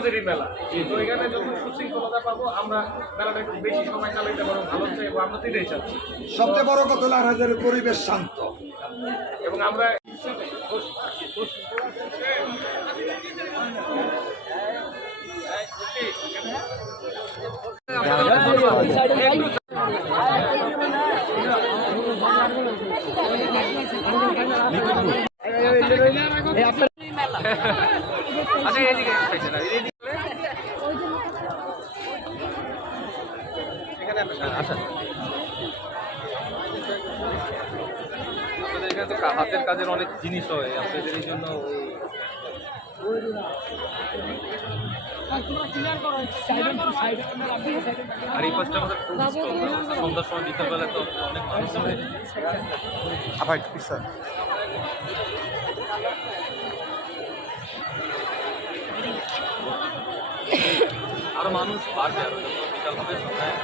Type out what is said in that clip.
আমাদেরই মেলা, তো এখানে যত সুশৃঙ্খলতা পাবো আমরা মেলাটা একটু বেশি সময় চালাইতে পারবো, ভালো চাইবো, আমরা তো এটাই চাচ্ছি। সবচেয়ে বড় কথা হলো হাজারের পরিবেশ শান্ত এবং আমরা আচ্ছা এদিকে এখানে আচ্ছা আপনাদের এখানে তো হাতের কাজের অনেক জিনিস হয় আপনাদের এই জন্য আর এই পাশটা আমাদের সন্ধ্যার সময় বিকালবেলা তো অনেক মানুষ হয় আবার স্যার আরো মানুষ বাড়বে আরো বিকাল হবে সন্ধ্যায়